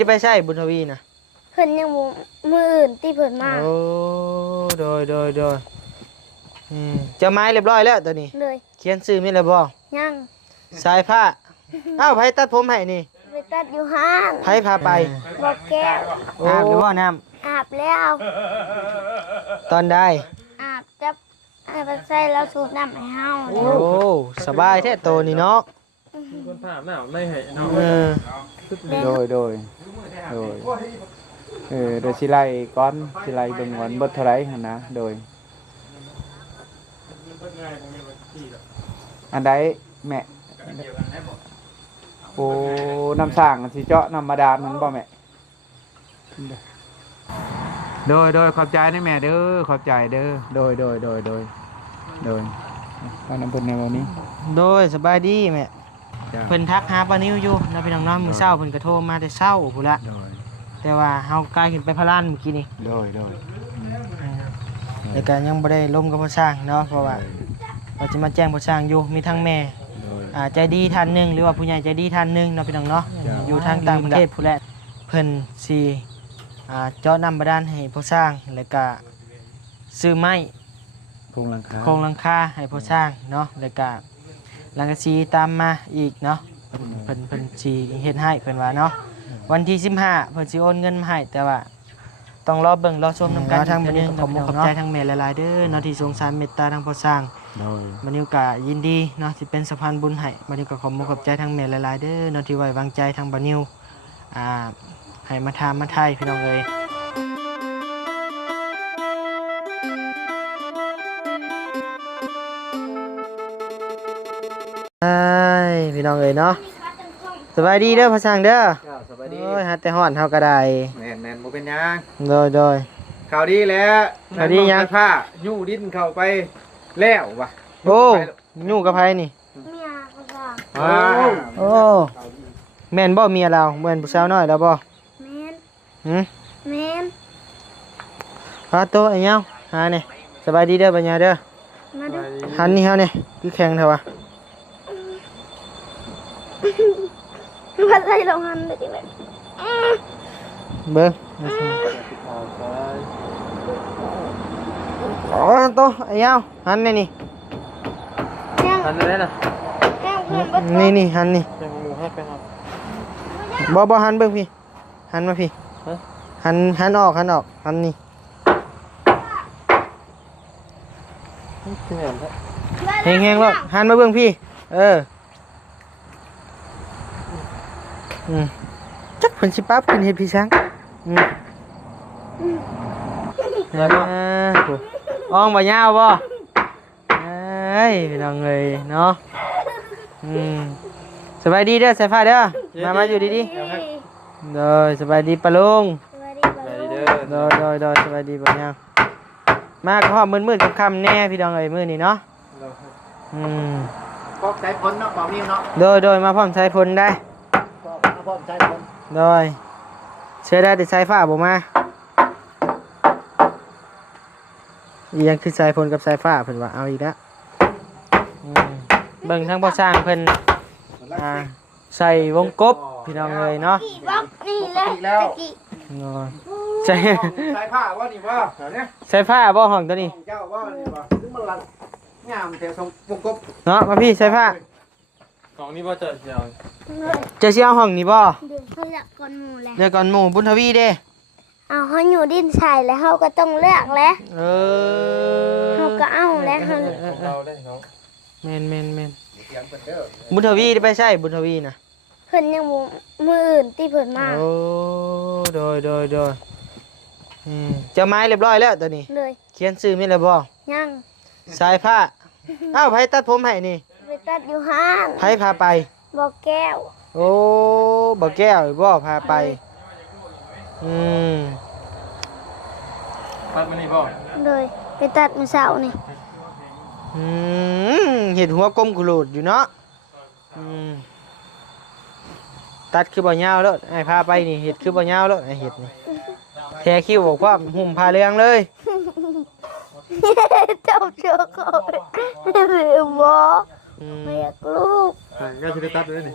ที่ไปใช่บุญทวีนะเพิ่นยังบ่มื้ออื่นที่เพิ่นมาโอ้โดยเจ้าไม้เรียบร้อยแล้วตัวนี้เลยเขียนชื่อมีแล้วบ่ยังสายผ้าอ้าวไผตัดผมให้นี่ไปตัดอยู่ห้าง ไผพาไปบ่แก้วอาบหรือว่าน้ำอาบแล้ว ตอนได้อาบจับให้ไปใส่แล้วสูบน้ำให้เฮาโอ้สบายแท้โตนี่เนาะคนถามหน้าไม่ให้เนาะโดยโดยสิไล่ก้อนสิไล่เบิ่งวันเบิดเท่าไหร่หั่นนะโดยอันใดแม่โอ้น้ำสร้างสิเจาะน้ำบาดาลมันบ่แม่โดยขอบใจนะแม่เด้อขอบใจเด้อโดยว่าน้ำเพิ่นในวันนี้โดยสบายดีแม่เพิ่นทักหาปานิวอยู่นะพี่น้องน้องมื้อเช้าเพิ่นก็โทรมาแต่เช้าพุ่นละแต่ว่าเฮากายขึ้นไปพะลานเมื่อกี้นี่โดยแต่ก็ยังบ่ได้ล้มกับพ่อช่างเนาะเพราะว่าจะมาแจ้งพ่อช่างอยู่มีทั้งแม่ใจดีท่านนึงหรือว่าผู้ใหญ่ใจดีท่านนึงเนาะพี่น้องเนาะอยู่ทางต่างประเทศพุ่นแหละเพิ่นสิเจาะน้ำบาดาลให้พ่อช่างแล้วก็ซื้อไม้โครงหลังคาให้พ่อช่างเนาะแล้วก็หลังกะซีตามมาอีกเนาะเพิ่นสิเฮ็ดให้เพิ่นว่าเนาะวันที่15เพิ่นสิโอนเงินมาให้แต่ว่าต้องรอเบิ่งรอชมนำกันทางมื้อนี้ขอบใจทางแม่หลายๆเด้อเนาะที่สงสารเมตตาทางพ่อสร้างมื้อนี้ก็ยินดีเนาะที่เป็นสะพานบุญให้มื้อนี้ก็ขอบใจทางแม่หลายๆเด้อเนาะที่ไว้วางใจทางบ่าวนิวให้มาทามมาไทยพี่น้องเอ้ยพี่น้องเอ้ยเนาะสบายดีเด้อพ่อช่างเด้อสบายดีโอ้ยหาแต่ฮ้อนเฮาก็ได้แม่นบ่เป็นหยังโดยข่าวดีแล้วข่าวดียังผ้ายู่ดินเข้าไปแล้วว่ะโอ้ยู่กับไผนี่เมียก็ว่าโอ้แม่นบ่เมียเราแม่นผู้สาวน้อยแล้วบ่แม่นแม่น พาโตไอ้เหยาหานี่สบายดีเด้อบัดญาเด้อมาดูหันนี่เฮานี่คือแข็งเถอะวะมาใส่ลงหันได้ดิเบิ่งอ๋อโตไอ้เหยาหันนี่หันได้น่ะนี่หันนี่ยังหมูให้ไปครับบ่หันเบิ่งพี่หันมาพี่หันออกหันนี่แห้งๆแล้วหันมาเบิ่งพี่จักเพิ่นสิปั๊บเพิ่นเฮ็ดพี่ช้างอ้องบ่ยาวบ่เอ้ยพี่น้องเอ้ยเนาะสบายดีเด้อสายฟ้าเด้อมาอยู่ดีๆโดยสบายดีปะลุงสวัสดีเด้อโดยสบายดีบ่ยาวมาก็ฮอดมืดๆค่ำๆแน่พี่น้องเอ้ยมื้อนี้เนาะพร้อมใช้พ้นเนาะบ่มีเนาะโดยมาพร้อมใช้พ้นได้พร้อมใช้พ้นโดยเชื่อได้แต่สายฟ้าบ่มาอียังคือสายพ้นกับสายฟ้าเพิ่นว่าเอาอีกแล้วเบิ่งทั้งพ่อสร้างเพิ่นใส่วงกบพี่น้องเอ้ยเนาะนี่แหละตะกี้ใส่ผ้าว่านี่ว่าเนี่ยใส่ผ้าบ่ห้องตัวนี้เจ้าว่านี่ว่าถึงมันลังงามแถวทรงวงกบเนาะมาพี่ใส่ผ้าของนี่บ่เจอเสียงจะสิเอาห้องนี้บ่เดี๋ยวเขาเลือกก่อนหมู่แหละเลือกก่อนหมู่บุญทวีเด้เอาเฮาอยู่ดินใส่แล้วเฮาก็ต้องเลือกแหละเฮาก็เอาแล้วเฮาเราได้เขาแม่นบุญทวีได้ไปใช่บุญทวีนะเพิ่นยังบ่มื้ออื่นที่เพิ่นมาโอ้โดยเจ้าไม้เรียบร้อยแล้วตัวนี้เลยเขียนชื่อมีแล้วบ่ยังสายผ้าอ้าวไผตัดผมให้นี่ไปตัดอยู่ห้างไผพาไปบ่แก้วโอ้บ่แก้วบ่พาไปตัดมานี่บ่เลยไปตัดมื้อเช้านี่เห็ดหัวกลมกุโลดอยู่เนาะตัดคือบ่ยาวแล้วไอ้พาไปนี่เห็ดคือบ่ยาวแล้วไอ้เห็ดนี่แทคิวบอกว่าหุ่มพาเรืองเลยเจ้าเชื่อเขาหรือบ่ไม่อยากลูกก็จะได้ตัดเลยนี่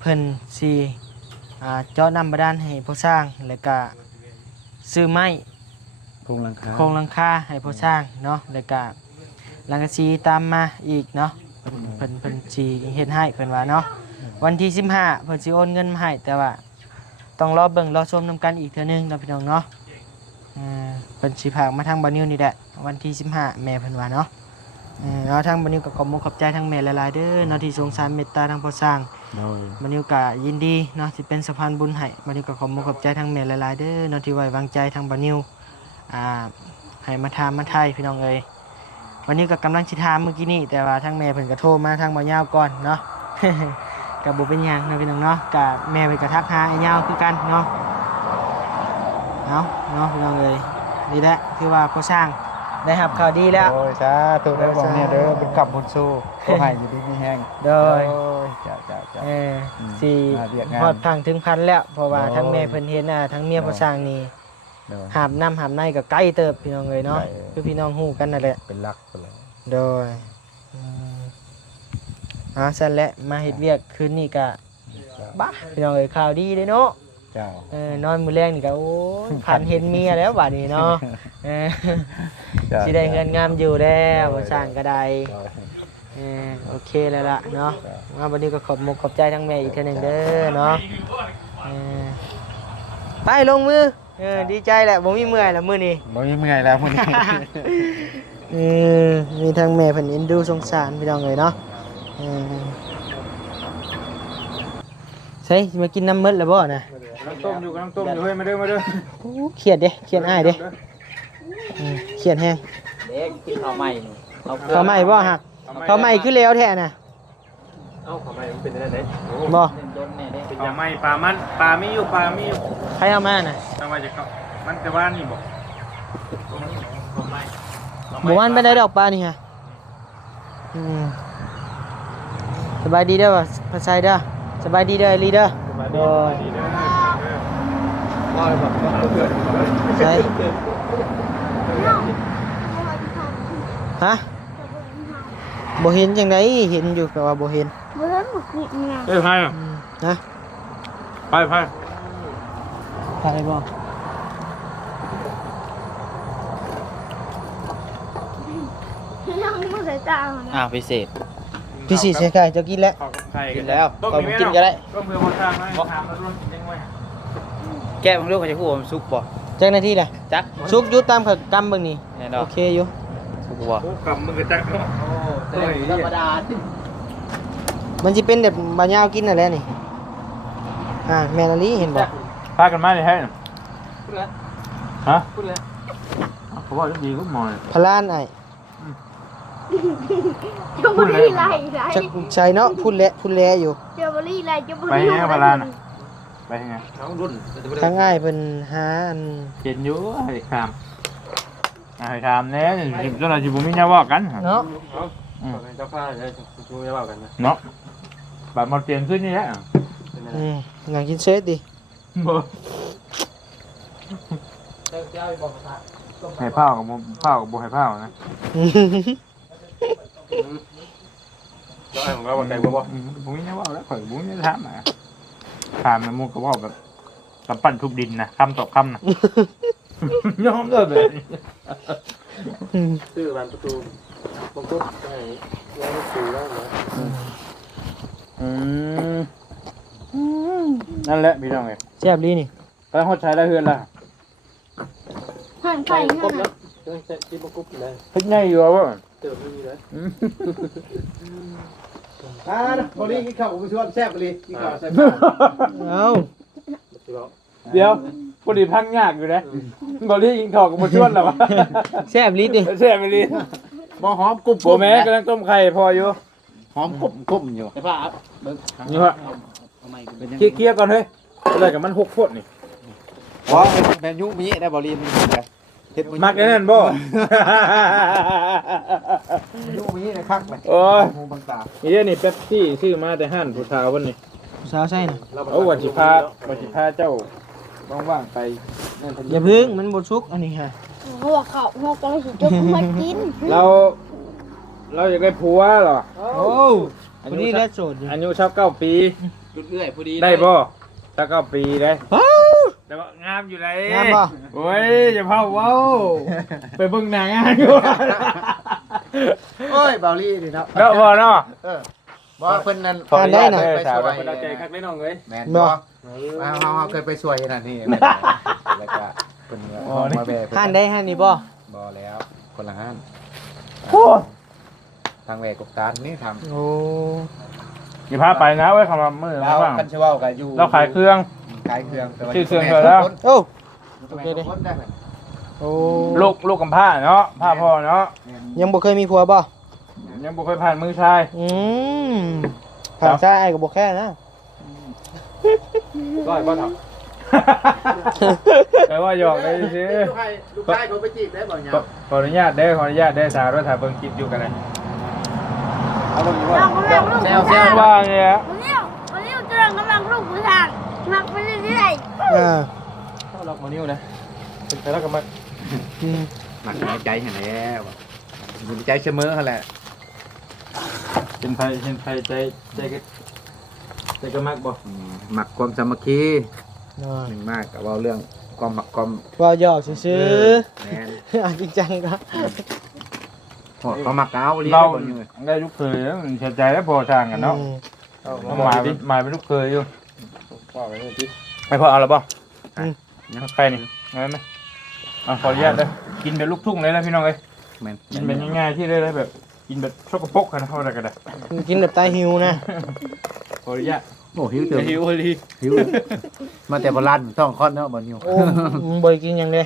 เพิ่นสิเจาะน้ำบาดาลให้ผู้สร้างแล้วก็ซื้อไม้ โครงหลังคา โครงหลังคาให้ผู้สร้างเนาะแล้วก็หลังกะซีตามมาอีกเนาะเพิ่นสิเฮ็ดให้เพิ่นว่าเนาะวันที่15เพิ่นสิโอนเงินมาให้แต่ว่าต้องรอเบิ่งรอชมนํกันอีกเทื่อนึงเนาะพี่น้องเนาะเพิ่นสิพากมาทางบ่นิวนี่แหละวันที่15แม่เพิ่นว่าเนาะเอาทางบ่นิวก็ขอบคุณขอบใจทางแม่หลายๆเด้อเนาะที่สงสารเมตตาทางผู้สร้าง โดย บ่นิวก็ยินดีเนาะสิเป็นสะพานบุญให้บ่นิวก็ขอบคุณขอบใจทางแม่หลายๆเด้อเนาะที่ไว้วางใจทางบ่นิวให้มาถามมาไทยพี่น้องเอ้ยวันนี้ก็กำลังสิถามเมื่อกี้นี่แต่ว่าทางแม่เพิ่นก็โทรมาทางบ่ยาวก่อนเนาะ ก็บ่เป็นหยังเนาะพี่น้องเนาะก็แม่เพิ่นก็ทักหาไอ้ยาวคือกันเนาะเอาเนาะพี่น้องเอ้ยนี่แหละคือว่าผู้สร้างได้รับข่าวดีแล้ว โอ้ยสาธุเด้อบอกเนี่ยเด้อเป็นกลับบุญสู้ขอให้อยู่ดีมีแฮง โดย จ้า สิ มาเรียกงาน ฮอดพังถึงพันแล้วเพราะว่าทั้งแม่เพิ่นเห็นทั้งเมียผู้สร้างนี่ โดย หามน้ำหามในก็ใกล้เติบพี่น้องเอ้ยเนาะ ใกล้ คือพี่น้องฮู้กันนั่นแหละ เป็นรักไปเลย โดยสั่นแหละมาเฮ็ดเวียกคืนนี้ก็บ้าพี่น้องเอ้ยข่าวดีเด้เนาะ เจ้าน อนมื้อแรงนี่ก็โอ้ยผ่านเห็นเมียแล้วบัดนี้เนาะเออ จ้า สิได้เงินงามอยู่แล้วบ่สร้างก็ได้ จ้า โอเคแล้วล่ะเนาะว่าวันนี้ก็ขอบมุกขอบใจทั้งแม่อีกเทื่อหนึงเด้อเนาะไปลงมือดีใจแหละบ่มีเมื่อยแล้วมื้อนี้ บ่มีเมื่อยแล้วมื้อนี้ มีทั้งแม่เพิ่นเอ็นดูสงสารพี่น้องเลยเนาะใช่สิมากินน้ำมึดแล้วบ่น่ะ น้ำต้มอยู่เฮ้ยมาเด้อ โอ้เครียดเด้เครียดอ้ายเด้เครียดแฮง เด็กกินข้าวใหม่นี่ ข้าวใหม่บ่ฮักข้าวใหม่คือแล้วแท้น่ะ เอ้าข้าวใหม่มันเป็นอะไรเด้ บ่ เป็นต้นแน่เด้เป็น เอาไม่ปลามันปลามีอยู่ ใครเอามาน่ะ ทำไมจะเข้ามันแต่ว่านี่บอก บ่วันไปได้ดอกปลานี่ฮะสบายดีเด้อว่าภาษาเด้อสบายดีเด้อลีเด้อโดยใช่ฮะบ่เห็นจังไดเห็นอยู่แต่ว่าบ่เห็น เบื่อหมดกินไง เอ้ยพาย นะ พาย พาไปบ่ ยังไม่ใส่ตานะ พิเศษ พี่สิใช่ไก่จะกินแล้ว ขอไข่ กินแล้ว ต้ม ผมกินก็ได้ ต้มเพื่อมาทางไหมถามมาร่วมยังไง แก้บางลูกเขาจะพูดว่ามันสุกบ่ จักนาทีล่ะ จัก สุกอยู่ตามกำเบิ่งนี่ แน่นอน โอเคอยู่ สุกบ่ โอ้กำมือกระจักเนาะ ธรรมดา มันสิเป็นแบบบะยาวกินนั่นแหละนี่แม่นอลีเห็นบ่ พากันมาเลยให้ พูดแล้ว ฮะ พูดแล้ว เขาบอกดีก็มอย พลานไอ้ จะบรีไรไร จักใช่เนาะพูดแลอยู่ จะบรีไรจะบ ไป รี ไงพลานไปไง น้องรุ่น ทางอ้ายเพิ่นหาอัน เห็นอยู่ให้ถามให้ถามแน่จนเราจะบุมีเงาว่ากัน เนาะ เจ้าข้าจะดูจะว่ากันนะ เนาะบัตรมาเตียงขึ้นนี่แหละ อยากกินเซตดิ บ่ให้ผ้ากับบ่ให้ผ้านะ แล้วไอ้ของเราบอกใจบ่บ่ บุมีเงาว่าแล้วข่อยบุมีถามนะถามนะมูก็ว่าแบบกำปั้นทุบดินนะคำต่อคำนะยอมเลยแบบ ซื้อบ้านประตูบางคนได้ย้ายซื้อแล้วนะ นั่นแหละพี่น้องไง แซ่บดีนี่ ไปหดใช้แล้วเฮือนละ หันไปเงี้ยนะ ยังจะกินบะกุ๊บเลย เฮ็ดง่ายอยู่วะ เติมมีเลย บ่ได้กินข้าวบ่ชวนแซ่บบ่เลยกินข้าวแซ่บ เอ้า เดี๋ยวพอดีพังยากอยู่นะบอลี่ยิงถอกกับมาชวนแล้ววะ แซ่บลิดิ แซ่บไปเลย บ่หอมกรุบ โบแม่กำลังต้มไข่พออยู่ หอมกรุบอยู่ ไอ้ผ้าเบิ่ง นี่ฮะ ทำไมเป็นยัง เคลียร์ก่อนเฮ้ยอะไรกับมัน6 โพดนี่ ว่าแมนยูมีได้บ่ลีนเฮ็ด มักได้นั่นบ่ ยูมีนะคักเลย โอ้ย หูบางตา นี่เด้อนี่เป๊ปซี่ซื้อมาแต่ห้านผู้สาวเพิ่นนี่ สาวใช่น่ะ โอ้วันสิพาเจ้าว่างๆไปนั่นเพิ่น อย่าพึ่งมันบ่สุกอันนี้ฮะ หัวเขาหัวกระสิจกมากิน เราอยากได้ผัวเหรอ โอ้วันนี้ได้โสดอยู่ อายุ29 ปี จุดเอื้อยพอดี ได้บ่สักก็ปีได้แต่ว่างามอยู่ไหน งามบ่ โอ้ยอย่าเผาเว้าไปเบิ่งหน้างานอยู่ โอ้ยเบาลี่นี่เนาะ เนาะบ่เนาะ บ่เพิ่นนั่น ทานได้น่ะ ไปช่วย เป็นเอาใจคักได้น้องเอ้ย แม่น บ่ บ่เฮาเคยไปช่วยนั่นนี่แล้วก็เพิ่นมาแบก ห้านได้ห้านนี้บ่ บ่แล้วคนละห้าน โอ้ ทางแวกกบตาลนี่ทำ โอ้ อย่าพาไปนะเว้ยคำว่ามือ เรา ว่าง คันชิเว้าก็อยู่ เราขายเครื่อง ขายเครื่องแต่ว่า ชื่อเครื่องเท่าไหร่แล้ว โอ้ โอเคดิได้ไหม โอ้ ลูกกำพร้าเนาะผ้าพ่อเนาะ ยังบ่เคยมีผัวบ่ ยังบ่เคยผ่านมือชาย อืมผ่านซ้ายก็บ่แค่นะ ร้อยบ่เนาะ แต่ว่าหยอกเลยสิ ลูกชายเขาไปจีบได้บ่เนี่ย ขออนุญาตได้อขออนุญาตได้อสาวว่าถ้าเบิ่งคลิปอยู่กันเลย เอาลงอยู่ เรา ว่าก ำลังลูกผู้ชาย ว่าเนี่ย วันนี้กำลังลูกผู้ชายมักไปเรื่อย อ่า เข้าล็อกมานิ้วนะเป็นไปแล้วก็มา อืม หนักใจเห็นแล้วมันใจเสมอเขาแหละ เป็นไฟใจก็มักบ่ หมักความสามัคคี อ่า หนึ่งมากกับว่าเรื่องความหมักความ ว่าหยอกซื่อ แน่น ๆอ่ะจริงจังก็ โหดความหมักเอาเรีย เรา บ่อยู่ ได้ลูกเคยแล้วมันเสียใจแล้วพอทางกันเนาะ อืม เอาหมายเป็นลูกเคยอยู่ ว่าไปนี่พี่ ไม่พอเอาแล้วบ่ไปนี่งั้นไหมขออนุญาตเลยกินแบบลูกทุ่งเลยนะพี่น้องเอ้ย แม่น กินแบบง่ายๆที่ได้เลยแบบกินแบบชกกระปกกันเท่าไหร่ก็ได้ กินแบบตายหิวนะ ขออนุญาต โอ้หิวเติม หิวพอดี หิวมาแต่โบราณต้องค้อนเนาะบ่หิว โอ้มึงบ่ได้กินหยังเด้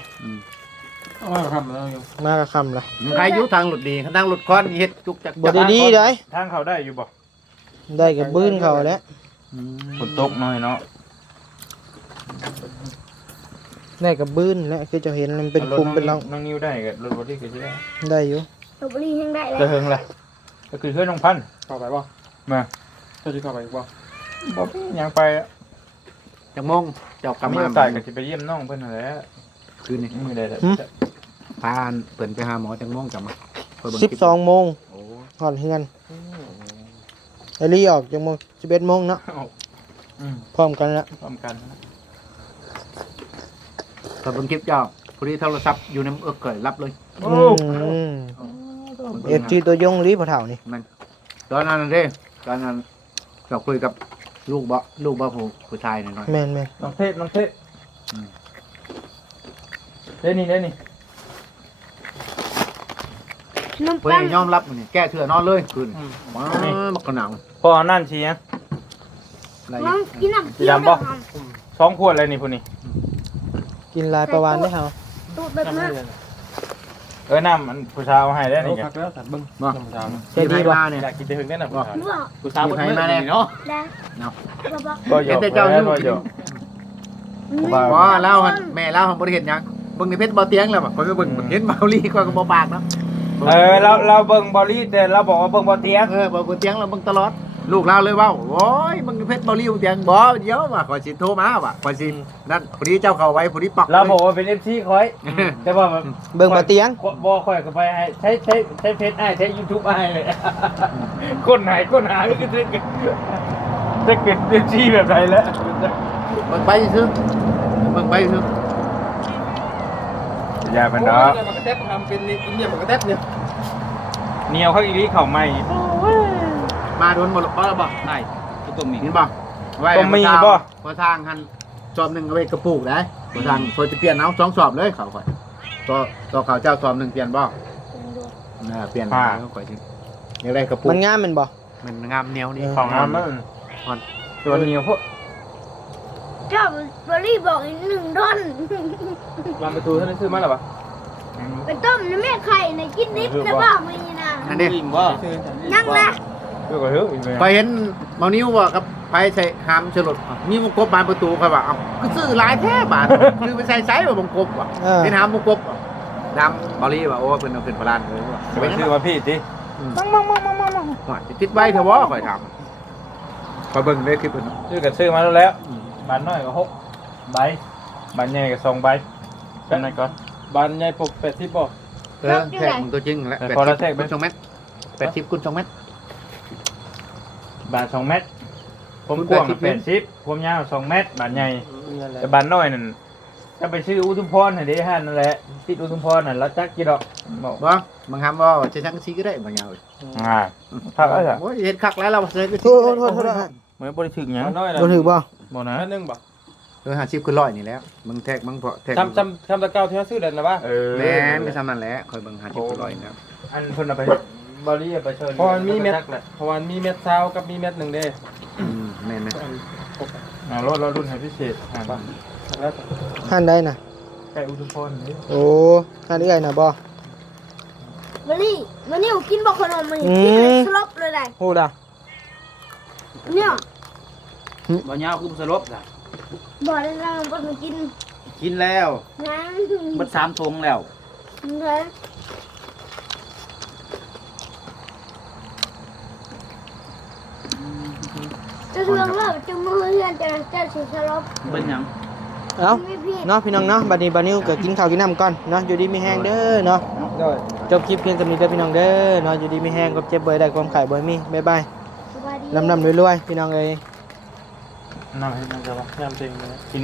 ว่าทำแล้วอยู่ มากับคำล่ะ ใครอยู่ทางหลุดดีทางหลุดค้อนเฮ็ดจุกจัก บ่ได้ดีเด้ ทางเขาได้อยู่บ่ ได้กับบื้นเขาแหล้ว ฝนตกหน่อยเนาะ ได้กับบื้นแล้วคือเจะเห็นมันเป็นคุมเป็นร่อง น้องนิ้วได้กับรถบอดี้ก็ได้ ได้อยู่ ๆเราบริยังได้เล จะ ย เฮิงแหละก็คือเพื่อนน้องพันธุ์ เข้าไปบ่ มา เจ้าจะเข้าไปบ่ บ่ยังไปอะ จักโมงเจ้ากลับ มี มา โอกาสก็สิไปเยี่ยมน้องเพิ่นนั่นแหละ คืนนี้ มื้อใดล่ะ พาเพิ่นไปหาหมอจักโมงกลับมาเพิ่นเบิ่งคลิป 12โมง โอ้ ก่อนเฮือนไอ้ลี่ออกจังโมง11โมงเนาะ อืม พร้อมกันแล้ว พร้อมกันนะ เพิ่นเบิ่งคลิปเจ้าพอดีโทรศัพท์อยู่ในเกิดรับเลย โอ้ FG ตัวยงลีพอเท่านี่ มันตอนนั้นเด้ตอนนั้นเราคุยกับลูกบ่ผู้ชายหน่อย แม่น น้องเทพเด้นี่ น้ำ เพิ่น ปั้น ให้ยอมรับมันนี่แก้เถื่อนอนเลยคืนว้ามักกระหนัง พอนั่นสิยัง อะไร น้ำกินน้ำเคี้ยว ดำบ่ 2 ขวดเลยนี่พุ่นนี่ กินลายประวานได้เฮา ตูดแบบนั้น น้ำมันผู้ชายเอาให้ได้ โอ้ นี่ คักแล้วตัดเบิ้ง บ่ น้ำชา ใช่ดีบ่ เนี่ย อยากกินแต่ถึงได้น่ะผู้ชาย รู้เปล่า ผู้ชายบ่มาเนาะ ได้ เนาะ บอก ก็หยอก แต่เจ้าอยู่ ก็หยอก บ่เล่าแม่เล่าบ่ได้เห็นหยังเบิ่งในเพชรบ่เตียงแล้วบ่ข่อยก็เบิ่งเห็นเบาลี่ข่อยก็บ่ปากเนาะ เราเบิ่งบอลลี่แต่เราบอกว่าเบิ่งบอลเตียง บ่เตียงเราเบิ่งตลอดลูกเล่าเลยว่าโอ้ยมึงเพชรเบาลี่บ่เตียงบ่เดี๋ยวว่าข่อยสิโทรมาว่าข่อยสินั่นพอดีเจ้าเข้าไว้พอดีปัก เราบอกว่าเป็นFC คอย แต่ว่าแบบ เบิ่งบ่เตียง บ่ค่อยก็ไปให้ใช้เฟซอ้ายใช้ YouTube อ้ายเลยคนไหนก็คือจะเป็น FC แบบไหนแล้ว เบิ่งไปซื่อเบิ่งไปซื่อ อย่ามัน เนาะ เนาะ มันกระแทกทำเป็นอินเดียมันกระแทกเนี่ย เหนียวเขาอีหลีเข้าใหม่ มาโดนบ่บ่บ่ ใช่ต้มมี เห็นบ่ไว้ ต้มมีบ่ พอทางหันสอบหนึงเอาไว้กระปุกได้พอทางพอจะเปลี่ยนเอา2สอบเลยเขาข่อยต่อเขาเจ้าสอบหนึงเปลี่ยนบ่เปลี่ยนเขาข่อยสิอยากได้กระปุก มันงามแม่นบ่ มันงามแนวนี้ ของน้ำมันตัวเหนียวพวก เจ้าบริบอกอีก1 ท่อน วางประตูท่านได้ซื้อมาหรอปะ ไปต้มน้ำแม่ไข่ในกินนิดนะบ้ามีนะ นั่นดิ จริงว่า นั่งนะ เพื่อก็เฮ้ยอีกเลย ข่อยเห็นเมานิ้วว่ากับไปใส่หามฉลดมีวงกบบานประตูข่อยว่าเอ้าก็ซื้อหลายแท้บาทคือไปใส่ไซส์ว่าวงกบว่ะ เออ เป็นหามวงกบดำบอลลี่ว่าโอ้เพิ่นเอาขึ้นพลานเลยว่ะ จะไปชื่อมาพี่ดิ ว่าจะติดไว้เถอะวะข่อยถามข่อยเบิ่งเลยคลิปเพิ่น ชื่อกับชื่อมาแล้วบานน้อยก็6ใบบานใหญ่ก็2ใบกันนั่นก่อน บานใหญ่ปกเป็ดที่บ่ แท็กมึงตัวจริงแล้ว พอแล้วแท็กไหม คุณ2 เมตร80คุณ2 เมตร บาน2 เมตร ผมกว้าง80ผมยาว2เมตรบาดใหญ่ นั่นแหละ แต่บานน้อยนั่นจะไปซื้ออุทุมพรให้ได้หั่นนั่นแหละติดอุทุมพรนั่นแล้วจักกี่ดอกบอก บ่บางคำว่าจะชังซีก็ได้บางอย่าง ถ้าก็จะ โอ้ยเฮ็ดคักแล้วเราใส่ก็ โทษโทษโทษ มันบ่ได้ถึงหยัง น้อยนะ บ่ถือบ่ บ่นะ อันนึงบ่ 50คือ100นี่แล้วมึงแทกมึงเพาะแทก ทำตะเกาที่เขาซื้อเลยนะว่า แม่นก็ทำนั่นแหละคอยเบิ่ง50คือ100แล้ว อันเพิ่นเอาไปบริเอาไปเชิญ เพราะมันมีเม็ด จักแหละ เพราะมันมีเม็ดซาวกับมีเม็ดหนึ่งเด้ แม่นไหม รถรุ่นให้พิเศษอ่า แล้ว หันได้น่ะ ใกล้อุทุมพรนี่ โอ้หันเอื้อยน่ะบ่ มานี่มานี่กินบอกขนมมันกินเลยสลบเลยได้ โหล่ะ เนี่ย บ่ยาวคือบ่สลบล่ะ บอกได้แล้วมันมากิน กินแล้ว น้ เบิด3ถุงแล้ว ำเลยจะเรื่องเลิกจะมือเพื่อนจะสิสลบ เป็นหยัง เอ้า ไม่ผิด เนาะพี่น้องเนาะบัดนี้บานิวก็กินข้าวกินน้ำก่อนเนาะอยู่ดีมีแห้งเด้อเนาะ ด้วย จบคลิปเพียงเท่านี้เด้อพี่น้องเด้อเนาะอยู่ดีมีแห้งก็เจ็บบ่ได้ความไข้บ่มีบ๊ายบาย สบายดี ลำๆรวยๆพี่น้องเอ้ย น้ำให้มันจะว่าน้ำเต็มเลยกินไหม